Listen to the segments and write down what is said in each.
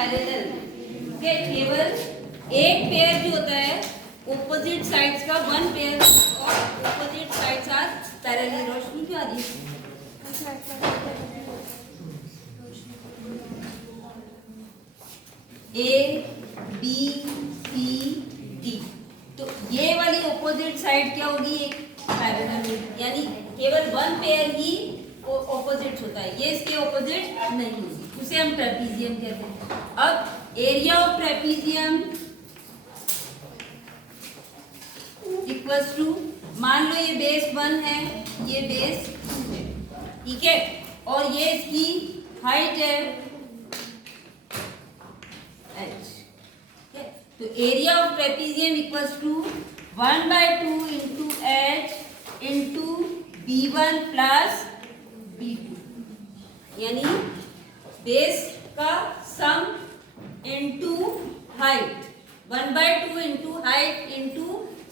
Parallel, के केवल एक पेयर जो होता है ऑपोजिट साइड्स का, वन पेयर और ऑपोजिट साइड्स आर पैरेलल। रोशनी क्यों आ रही है? ए बी सी डी, तो ये वाली ऑपोजिट साइड क्या होगी? एक पैरेलल, यानी केवल वन पेयर ही ऑपोजिट होता है, ये इसके ऑपोजिट नहीं होगी, उसे हम ट्रेपीजियम कहते हैं। अब area of trapezium equals to, मान लो ये बेस 1 है, ये बेस 2 है, ठीक है, और ये इसकी हाइट है h, तो area of trapezium equals to 1/2 into h into b1 plus b2, यानी बेस का sum into height, 1/2 into height into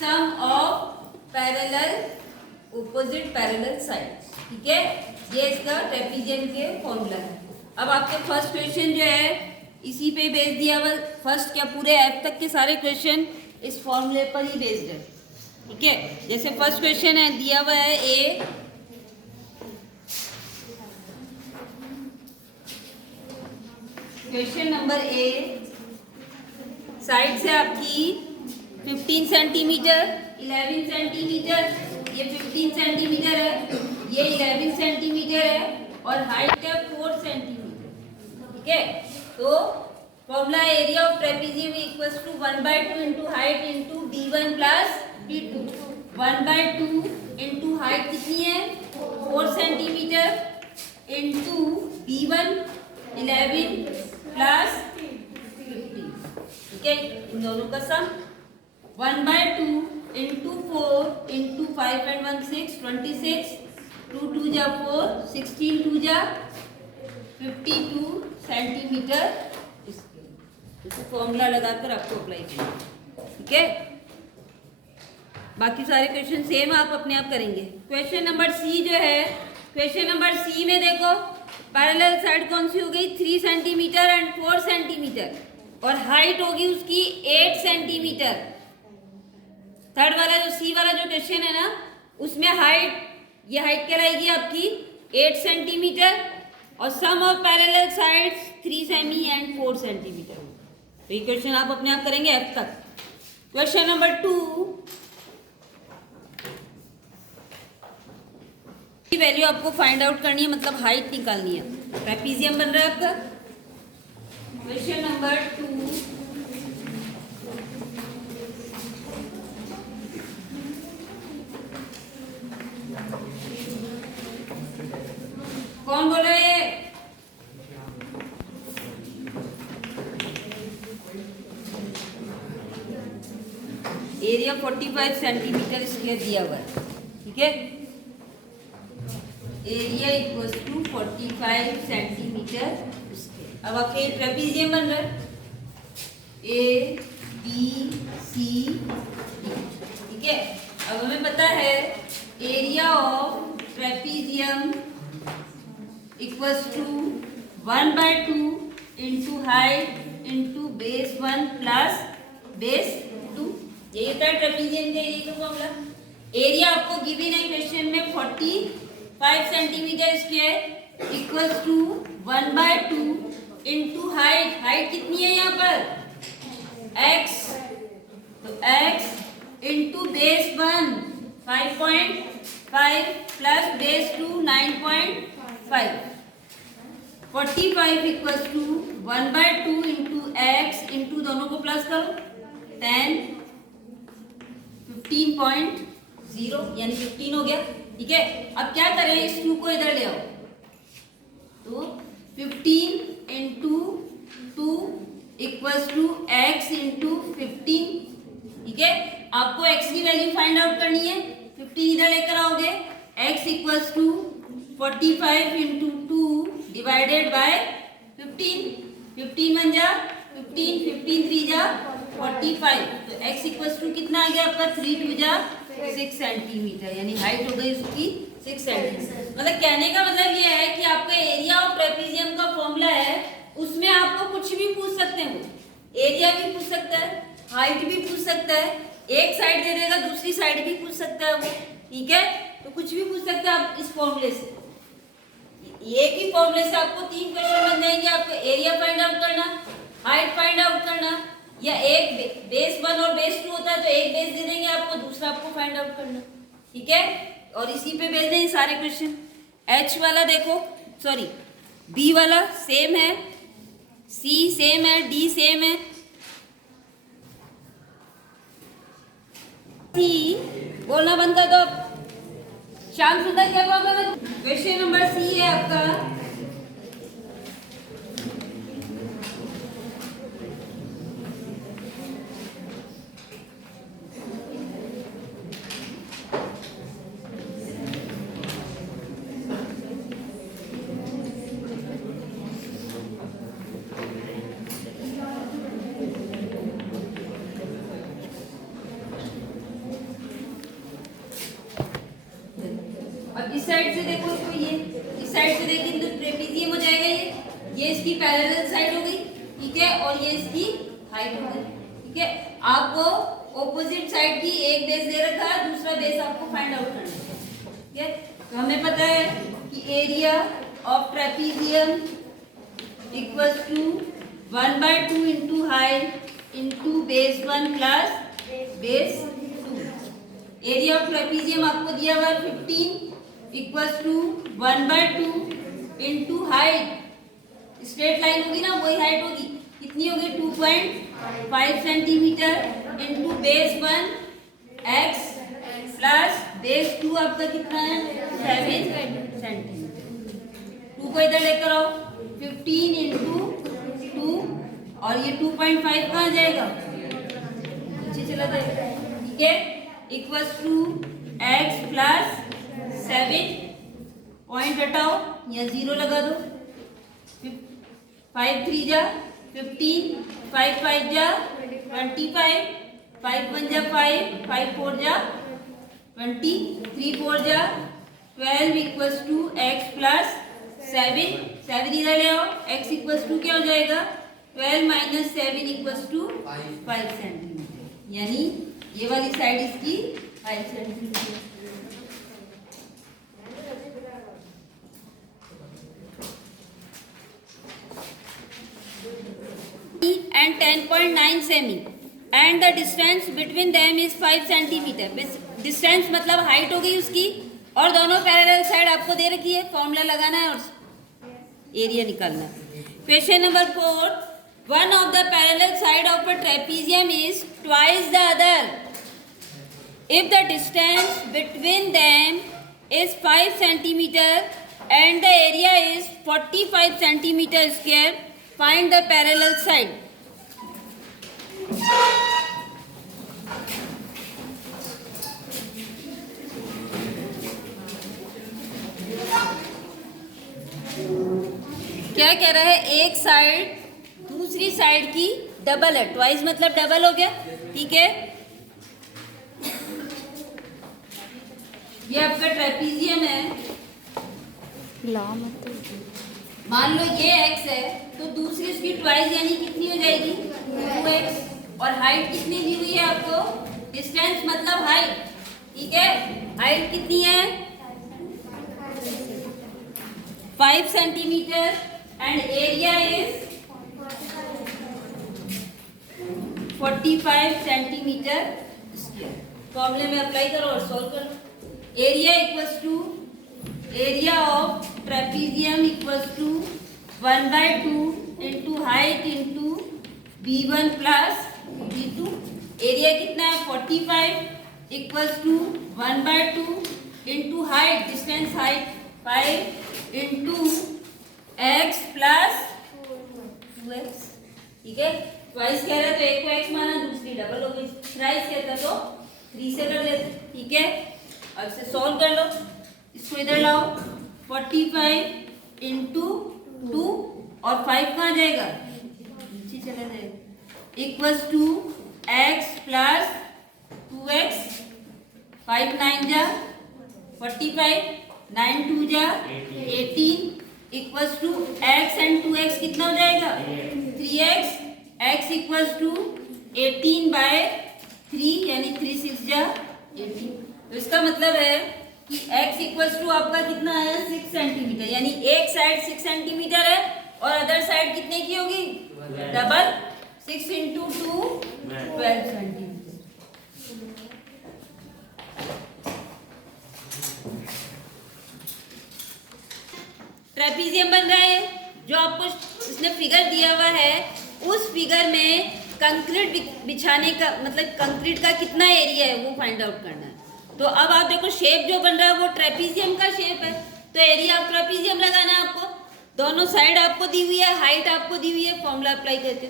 sum of parallel opposite parallel sides, ठीक है। ये इसका ट्रेपीजियम के फॉर्मूला है। अब आपके फर्स्ट क्वेश्चन जो है इसी पे बेस दिया हुआ, फर्स्ट क्या पूरे एफ तक के सारे क्वेश्चन इस फॉर्मूले पर ही बेस्ड है, ठीक है। जैसे फर्स्ट क्वेश्चन है दिया हुआ है ए, क्वेश्चन नंबर ए, साइड से आपकी 15 सेंटीमीटर, 11 सेंटीमीटर, ये 15 सेंटीमीटर है, ये 11 सेंटीमीटर है, और हाइट है 4 सेंटीमीटर, ठीक है। तो formula area of trapezium equals to 1/2 into height into b1 plus b2, 1/2 into height कितनी है 4 सेंटीमीटर इंटू b1 11 प्लस 15, ठीक है, इन दोनों का सम 1/2 इंटू 4 इंटू 5 and 1 6, 26, 2 2 जा 4, 16 2 जा 52 सेंटीमीटर, इसको फॉर्मूला लगाकर आपको अप्लाई करना, ठीक है। बाकी सारे क्वेश्चन सेम आप अपने आप करेंगे। क्वेश्चन नंबर सी जो है, क्वेश्चन नंबर सी में देखो पैरेलल साइड कौन सी हो गई 3 सेंटीमीटर एंड 4 सेंटीमीटर, और हाइट होगी उसकी 8 सेंटीमीटर। थर्ड वाला जो सी वाला जो क्वेश्चन है ना, उसमें हाइट, ये हाइट कहलाएगी आपकी 8 सेंटीमीटर, और sum of parallel sides 3 cm and 4 centimetre. तो ये क्वेश्चन आप अपने आप करेंगे एफ तक। क्वेश्चन नंबर 2 की वैल्यू आपको फाइंड आउट करनी है, मतलब हाइट निकालनी है। ट्रेपीजियम बन रहा है आपका। क्वेश्चन नंबर 2, कौन बोल रहा है? एरिया 45 सेंटीमीटर स्क्वायर दिया हुआ है, ठीक है। Area equals to 45 centimetre square. अब आपके ट्रेपीजियम बन रहा है ए बी सी डी, ठीक है। अब हमें पता है area of trapezium equals to 1/2 into height into base 1 plus base 2, यही होता है ट्रेपीजियम के एरिया का फॉर्मूला। एरिया आपको गिवन है क्वेश्चन में 45 centimetre square equals to 1/2 into height, height कितनी है यहाँ पर x, तो x into base 1 5.5 plus base 2 9.5, 45 equals to 1/2 into x into दोनों को प्लस करो 10 15.0, यानी 15 हो गया, ठीक है। अब क्या करें, इस 2 को इधर ले आओ, तो 15 into 2 equals to x into 15, ठीक है। आपको x की वैल्यू फाइंड आउट करनी है, 15 इधर लेकर आओगे, x equals to 45 into 2 divided by 15, 15 बन जा 15, 15 3 जा 45, तो x इक्वल्स टू कितना आ गया आपका 3 2 जा 6 सेंटीमीटर, यानी हाइट हो गई उसकी 6 सेंटीमीटर। मतलब कहने का मतलब ये है कि आपका एरिया ऑफ ट्रेपीजियम का फॉर्मूला है, उसमें आपको कुछ भी पूछ सकते हैं वो, एरिया भी पूछ सकता है, हाइट भी पूछ सकता है, एक साइड दे देगा दूसरी साइड भी पूछ सकता है वो, ठीक है। तो कुछ भी पूछ सकता है आप इस फॉर्मूले से, एक ही फॉर्मूले से आपको 3 क्वेश्चन बन जाएंगे। आपको एरिया फाइंड आउट करना, हाइट फाइंड आउट करना, या एक बेस 1 और बेस 2 होता है तो एक बेस दे देंगे आपको, दूसरा आपको फाइंड आउट करना, ठीक है। और इसी पे भेज देंगे सारे क्वेश्चन। एच वाला देखो, सॉरी बी वाला सेम है, सी सेम है, डी सेम है, सी बोलना बंद कर दो। श्याम सुंदर क्या प्रॉब्लम है? क्वेश्चन नंबर सी है आपका, अब इस साइड से देखो इसको, ये इस साइड से देखेंगे तो ट्रेपेजियम हो जाएगा, ये इसकी पैरेलल साइड हो गई, ठीक है, और ये इसकी हाइट हो गई, ठीक है। आपको ऑपोजिट साइड की एक बेस दे रखा है, दूसरा बेस आपको फाइंड आउट करना है, ठीक है। तो हमें पता है कि area of trapezium equals to 1/2 into height into base 1 plus base 2। Area of trapezium आपको दिया हुआ 15 equals to 1/2 into height, straight line होगी ना, वही हाइट होगी, कितनी होगी 2.5 centimetre into base 1 x plus base 2 आपका कितना है 7 सेंटीमीटर। 2 को इधर लेकर आओ, 15 इंटू 2 और ये 2.5 कहाँ जाएगा, नीचे चला जाएगा, ठीक है, equals to x plus 7, point हटाओ या 0 लगा दो, 5 3 जा 15, 5 5 जा 25, 5 1 जा 5, 5 4 जा 20, 3 4 जा 12 इक्वल्स टू x प्लस 7 इधर ले आओ, x इक्वल्स टू क्या हो जाएगा 12 माइनस 7 इक्वल्स टू 5 सेंटीमीटर, यानी ये वाली साइड इसकी 5 centimetre. And 10.9 semi and the distance between them is 5 centimetre. Distance मतलब हाइट हो गई उसकी, और दोनों पैरेलल साइड आपको दे रखी है, फॉर्मूला लगाना है और एरिया निकालना है। Question number 4, one of the parallel side of a trapezium is twice the other if the distance between them is 5 centimeter and the area is 45 centimeter square, find the parallel side। क्या कह रहा है, एक side दूसरी side की double है, twice मतलब double हो गया, ठीक है। ये आपका ट्रेपेजियम है, मान लो ये x है तो दूसरी उसकी ट्वाइस यानी कितनी हो जाएगी 2x, और हाइट कितनी दी हुई है आपको, डिस्टेंस मतलब हाइट, ठीक है, हाइट कितनी है 5 centimetre and area is 45 centimetre square. फॉर्मूले में अप्लाई करो और सॉल्व करो। Area equals to area of trapezium equals to 1/2 into height into b1 plus b2। Area कितना है 45 equals to 1/2 into height, distance height 5 into x plus 2x, ठीक है। Twice कह रहा है तो एक को x माना, दूसरी डबल हो गई, थ्राइस कहता तो 3 से कर लेते, ठीक है। अब इसे सॉल्व कर लो, इसको इधर लाओ, 45 इंटू 2 और 5 कहाँ जाएगा, नीचे चला जाएगा, equals to x plus 2x, 5 9 जा 45, 9 2 जा 18 equals to x and 2x कितना हो जाएगा 3x x इक्वल्स टू 18/3 यानी 3 6 जा 18। तो इसका मतलब है कि x इक्वल्स टू आपका कितना है 6 सेंटीमीटर, यानी एक साइड 6 सेंटीमीटर है और अदर साइड कितने की होगी डबल, 6 इंटू 2 12 सेंटीमीटर। ट्रेपीजियम बन रहा है। जो आपको इसने फिगर दिया हुआ है उस फिगर में कंक्रीट बिछाने का मतलब कंक्रीट का कितना एरिया है वो फाइंड आउट करना है। तो अब आप देखो शेप जो बन रहा है वो ट्रेपीजियम का शेप है, तो एरिया ऑफ ट्रेपीजियम लगाना है आपको। दोनों साइड आपको दी हुई है, हाइट आपको दी हुई है, फॉर्मूला अप्लाई करके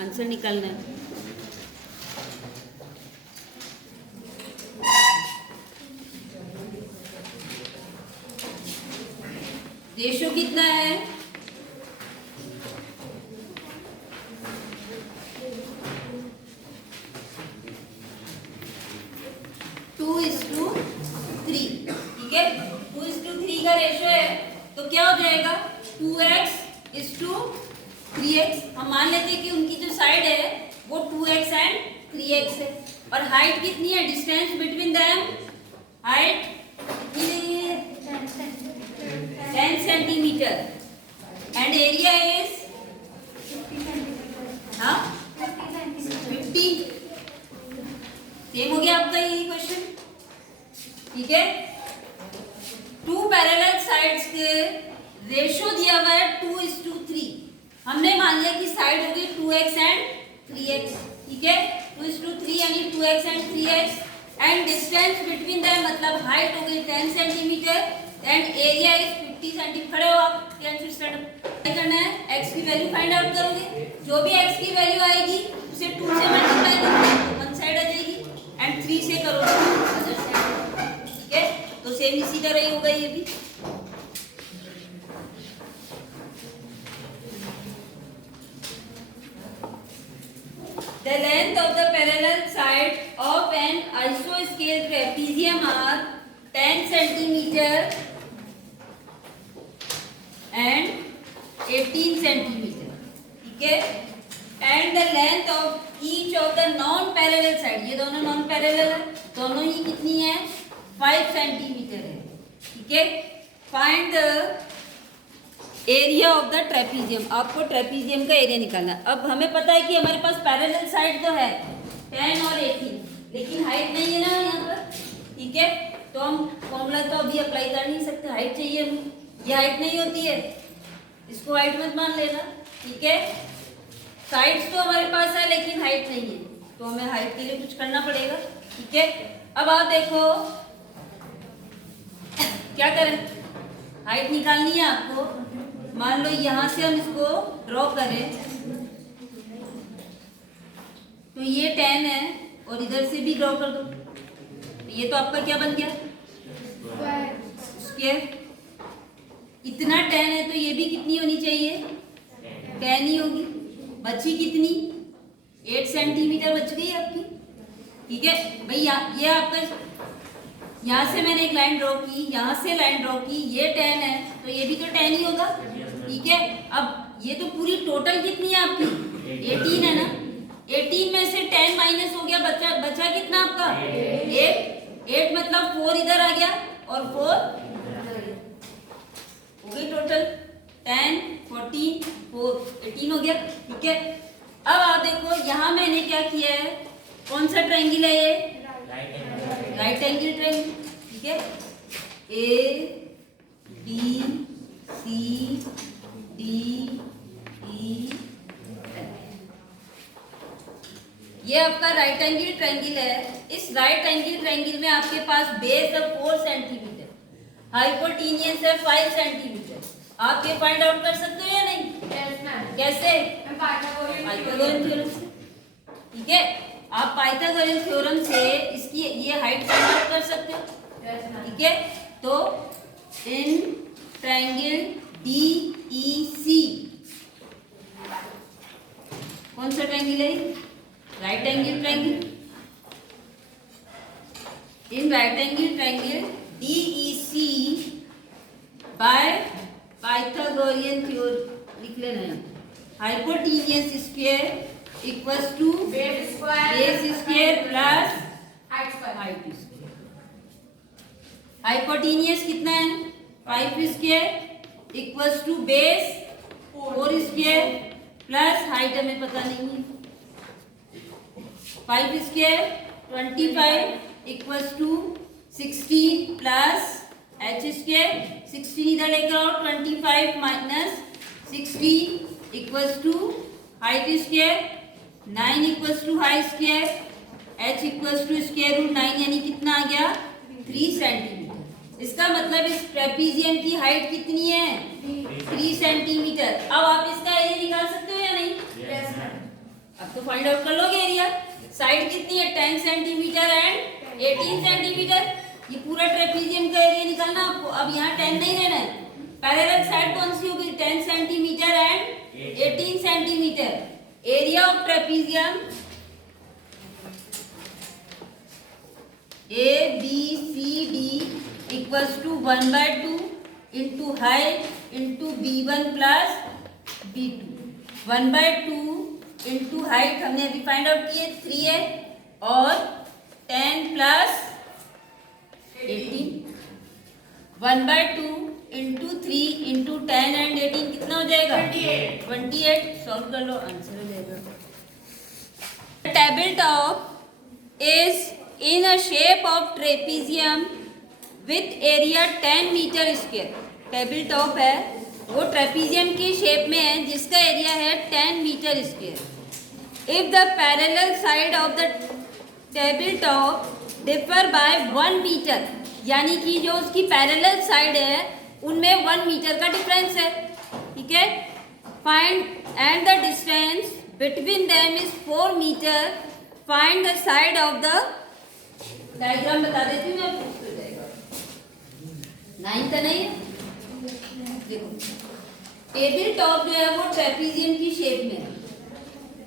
आंसर निकालना है। रेशो कितना है 2:3, ठीक है। 2:3 का रेशो है तो क्या हो जाएगा 2x:3x। हम मान लेते हैं कि उनकी जो साइड है वो 2x एंड 3x है और हाइट कितनी है, डिस्टेंस बिटवीन देम हाइट कितनी है 10 centimetre and area is 50। Same हो गया आपका ये क्वेश्चन, ठीक है। टू पैरेलल साइड्स के रेशो दिया हुआ है 2:3। हमने मान लिया कि साइड होगी 2x एंड 3x, ठीक है। 2:3 यानी 2x and 3x and distance between them मतलब हाइट हो गई 10 centimetre and area is 50 centimetre. खड़े हो आप, क्या करना है, x की वैल्यू फाइंड आउट करोगे। जो भी x की वैल्यू आएगी उसे 2 से मल्टीप्लाई करोगे, वन साइड आ जाएगी एंड 3 से करोगे अदर साइड, ठीक है। तो सेम इसी तरह ही होगा ये भी। The length of the parallel side of an isoscale trapezium are 10 centimeter and 18 centimeter, ठीक है। And the length of each of the non-parallel side, ये दोनों non-parallel है, दोनों ही कितनी है 5 सेंटीमीटर है, ठीक है। Find the area of the trapezium, आपको ट्रेपीजियम का एरिया निकालना है। अब हमें पता है कि हमारे पास पैरेलल साइड तो है 10 और 18, लेकिन हाइट नहीं है ना यहाँ पर, ठीक है। तो हम फॉर्मूला तो अभी अप्लाई कर नहीं सकते, हाइट चाहिए हमें। ये हाइट नहीं होती है, इसको हाइट मत मान लेना, ठीक है। साइड्स तो हमारे पास है लेकिन हाइट नहीं है, तो हमें हाइट के लिए कुछ करना पड़ेगा, ठीक है। अब आप देखो क्या करें, हाइट निकालनी है आपको। मान लो यहाँ से हम इसको ड्रॉ करें तो ये 10 है और इधर से भी ड्रॉ कर दो, तो ये तो आपका क्या बन गया स्क्वायर। इतना 10 है तो ये भी कितनी होनी चाहिए 10 ही होगी। बची कितनी 8 सेंटीमीटर बच गई आपकी, ठीक है भाई। ये आपका यहाँ से मैंने एक लाइन ड्रॉ की, यहाँ से लाइन ड्रॉ की, ये 10 है तो ये भी तो 10 ही होगा, ठीक है। अब ये तो पूरी टोटल कितनी है आपकी 18 है ना, 18 में से 10 माइनस हो गया, बचा कितना आपका 8 मतलब 4 इधर आ गया और 4 हो गई टोटल 10 14 4 18 हो गया, ठीक है। अब आप देखो यहाँ मैंने क्या किया है, कौन सा ट्रायंगल है ये राइट एंगल ट्रायंगल, ठीक है। A B C D E ये आपका राइट एंगल ट्रायंगल है। इस राइट एंगल ट्रायंगल में आपके पास बेस है 4 सेंटीमीटर, हाइपोटेन्यूज है 5 सेंटीमीटर। आप ये फाइंड आउट कर सकते हो या नहीं? कैसे? पाइथागोरन थ्योरम से, ठीक है। आप पाइथागोरन थ्योरम से इसकी ये हाइट फाइंड आउट कर सकते हो, ठीक है। तो इन ट्रायंगल DEC कौन सा ट्रायंगल है? Right angle triangle. In right angle triangle DEC by Pythagorean theorem लिख लेना है। Hypotenuse square equals to base square plus height square. Hypotenuse कितना है? 5 square equals to base 4 square plus height हमें पता नहीं है। 5 square 25 equals to 16 plus h square. 16 इधर लेकर आओ, 25 minus 16 equals to height square. 9 equals to height square, h equals to square root 9 यानी कितना आ गया? 3 सेंटीमीटर। इसका मतलब इस ट्रेपीजियम की हाइट कितनी है? 3 सेंटीमीटर। अब आप इसका एरिया निकाल सकते हो या नहीं? अब तो फाइंड आउट कर लोगे एरिया। साइड कितनी है? 10 सेंटीमीटर एंड 18 सेंटीमीटर। ये पूरा ट्रेपीजियम का एरिया निकालना आपको। अब यहाँ 10 नहीं लेना है। पैरेलल साइड कौन सी होगी? 10 centimetre and 18 centimetre. Area of trapezium ABCD equals to 1/2 into height into B1 plus B2। 1/2 into height हमने अभी फाइंड आउट किए 3 है और 10 प्लस 18। 1/2 इंटू 3 इंटू 10 एंड 18 कितना हो जाएगा? 28। सॉल्व कर लो, आंसर हो जाएगा। Table top is in a shape of trapezium with area 10 metre square. Table top है वो ट्रेपीजियम की शेप में है जिसका एरिया है 10 metre square. If the parallel side of the table top differ by 1 metre, यानी कि जो उसकी पैरेलल साइड है उनमें 1 मीटर का डिफरेंस है, ठीक है। Find and the distance between them is 4 metre. Find the side of the, diagram बता देती हूँ मैं आपको, 9 तो नहीं है। देखो टेबल टॉप जो है वो ट्रेपीजियम की शेप में है,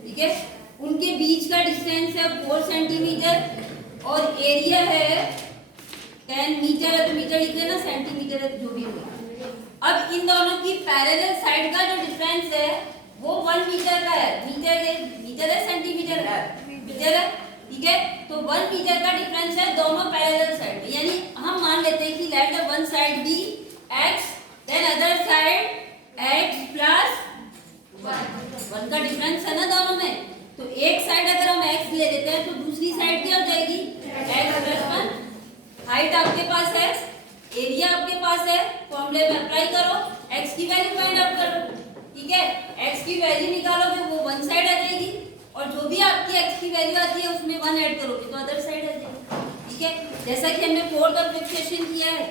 ठीक है। उनके बीच का डिस्टेंस है 4 सेंटीमीटर और एरिया है 10 मीटर है, तो मीटर लिख लेना, सेंटीमीटर है जो भी होगा। अब इन दोनों की पैरेलल साइड का जो डिफरेंस है वो 1 मीटर का है। मीटर है सेंटीमीटर है, मीटर है, ठीक है। तो 1 मीटर का डिफरेंस है दोनों पैरेलल साइड में। यानी हम मान लेते हैं कि let the one side be x then other side x plus 1 का डिफरेंस है ना दोनों में। तो एक साइड अगर हम x ले लेते हैं तो दूसरी साइड क्या हो जाएगी? x plus 1। हाइट आपके पास है, एरिया आपके पास है, फॉर्मूले में अप्लाई करो, x की वैल्यू फाइंड आउट करो, ठीक है। x की वैल्यू निकालोगे वो 1 साइड आ जाएगी और जो भी आपकी x की वैल्यू आती है उसमें 1 ऐड करोगे तो अदर साइड आ जाएगी, ठीक है। जैसा कि हमने 4th और 5th क्वेश्चन किया है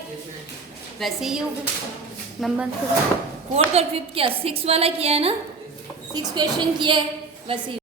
वैसे ही होगा। नंबर 4th और 5th क्या 6 वाला किया है ना, 6 क्वेश्चन किया है वैसे ही।